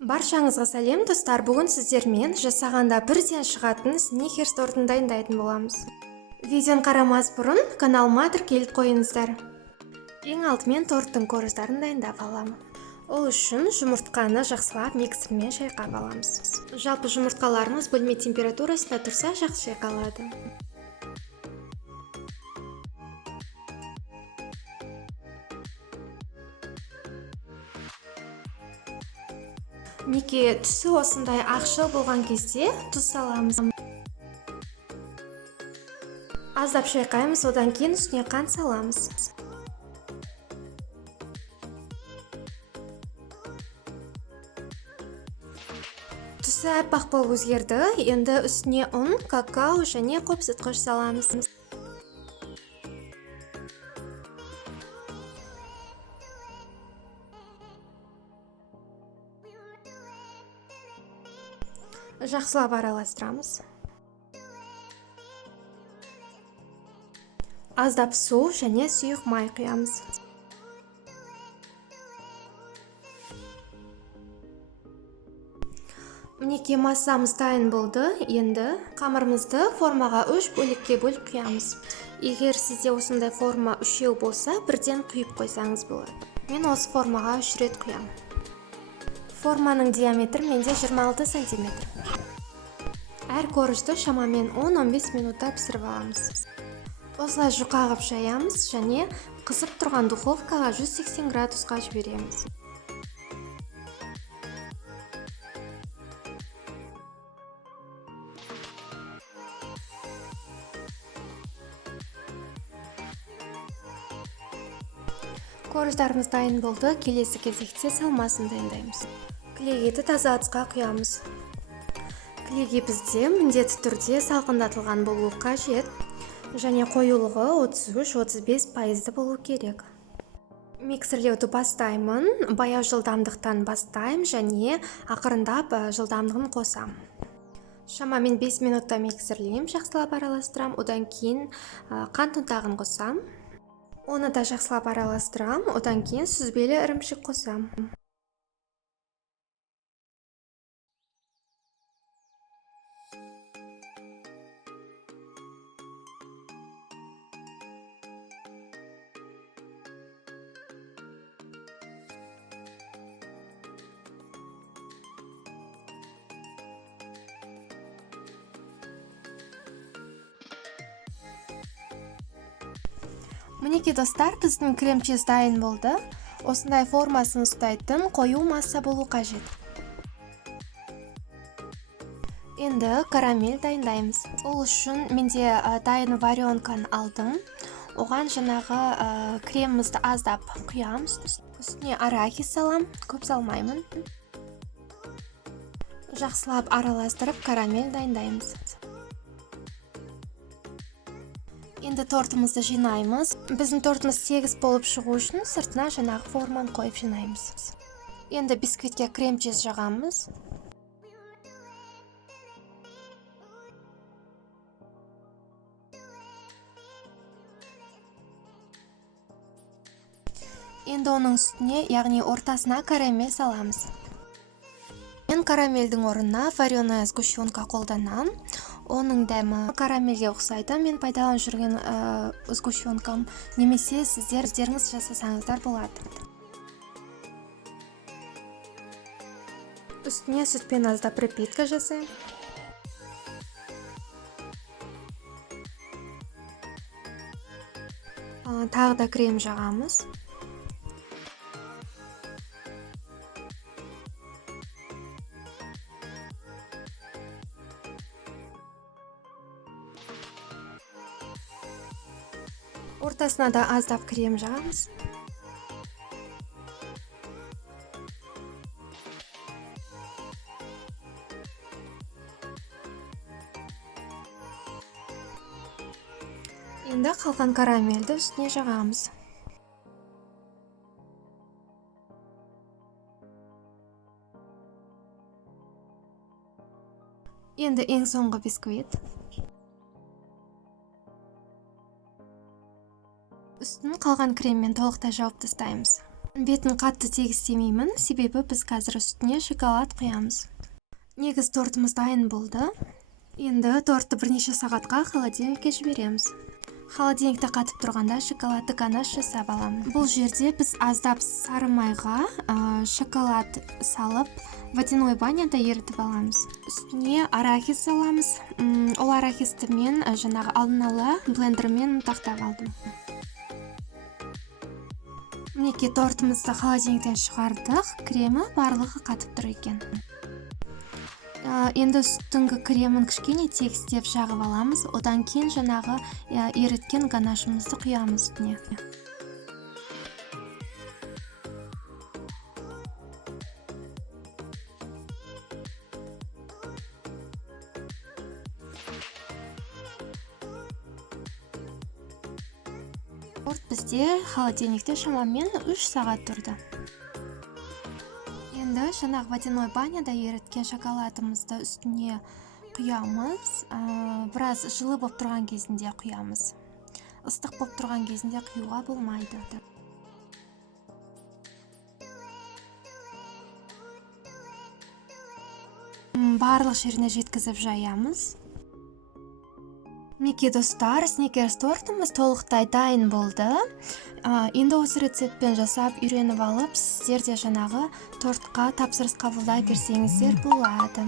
Баршаңызға сәлем достар, бүгін сіздермен жасағанда бірден шығатын сникерс тортын дайындайтын боламыз. Видеоны қарамас бұрын каналыма тіркеліп қойыңыздар. Ең алдымен торттың корыздарын дайындап аламын. Ол үшін жұмыртқаны жақсылап миксермен шайқап аламыз. Жалпы жұмыртқаларыңыз бөлме температурасында тұрса жақсы шайқалады. Неке түсі осындай ақшыл болған кезде тұз саламыз. Аздап шайқаймыз, одан кейін үстіне қант саламыз. Түсі аппақ болып өзгерді. Енді үстіне ұн, какао және қопсытқыш саламыз. Жақсылап араластырамыз. Аздап су және сұйық май құямыз. Мінеке массамыз дайын болды. Енді қамырымызды формаға 3 бөлікке бөліп құямыз. Егер сізде осындай форма үшеу болса, бірден құйып қойсаңыз болады. Мен осы формаға 3 рет құям. Форманың диаметрі менде 26 см. Әр корышты шамамен 10-15 минутта пісіріп аламыз. Осылай жұқа қылып жаямыз және қызып тұрған духовкаға 180 градусқа жібереміз. Корыштарымыз дайын болды. Келесі кезекте салмасын дайындаймыз. Кілегеті таза ыдысқа құямыз. Кілеге бізде міндетті түрде салқындатылған болуы қажет және қоюлығы 33-35% болу керек. Миксерлеуді бастаймын. Баяу жылдамдықтан бастаймын және ақырындап жылдамдығын қосам. Шамамен 5 минутта миксерлеймін, жақсылап араластырам. Одан кейін қант ұнтағын қосам. Оны да жақсылап араластырам. Одан кейін сүзбелі ірімшік қосам. Мінеке достар, біздің крем-чиз дайын болды. Осындай формасын ұстайтын қою масса болу қажет. Енді карамель дайындаймыз. Ол үшін менде дайын варенканы алдым. Оған жаңағы кремімізді аздап құямыз. Үстіне арахис салам, көп салмаймын. Жақсылап араластырып карамель дайындаймыз. Енді тортымызды жинаймыз. Біздің тортымыз тегіс болып шығу үшін сыртына жаңағы форманы қойып жинаймыз. Енді бисквитке крем-чиз жағамыз. Енді оның үстіне, яғни ортасына карамель саламыз. Мен карамельдің орнына вареная сгущенка қолданам. Оның дәмі карамельге ұқсайды. Мен пайдаланып жүрген сгущенкам, немесе өздеріңіз жасасаңыздар болады. Үстіне сүтпен аздап пропитка жасаймын. Тағы да крем жағамыз. Ортасына да аздап крем жағамыз. Енді қалған карамельді үстіне жағамыз. Енді ең соңғы бисквит. Үстін қалған креммен толықтай жауып тастаймыз. Бетін қатты тегістемеймін, себебі біз қазір үстіне шоколад құямыз. Негіз тортымыз дайын болды. Енді тортты бірнеше сағатқа холодильникке жібереміз. Холодильникте қатып тұрғанда шоколадты ганаш жасап аламын. Бұл жерде біз аздап сары майға шоколад салып, водяной баняда ерітіп аламыз. Үстіне арахис саламыз. Ол арахисті мен жаңағы алдын ала блендермен ұнтақтап алдым. Мінекей тортымызды холодильниктен шығардық. Кремі барлығы қатып тұр екен. Енді үстіңгі кремін кішкене тегістеп жағып аламыз. Одан кейін жаңағы еріткен ганашымызды құямыз үстіне. Торт бізде холодильникте шамамен 3 сағат тұрды. Енді жаңағы водяной баняда еріткен шоколадымызды үстіне құямыз. Біраз жылы болып тұрған кезінде құямыз. Ыстық болып тұрған кезінде құюға болмайды. Барлық жеріне жеткізіп жаямыз. Мінекей достар, сникерс тортымыз толықтай дайын болды. Енді осы рецептпен жасап үйреніп алып, сіздер де жаңағы тортқа тапсырыс қабылдай берсеңіздер болады.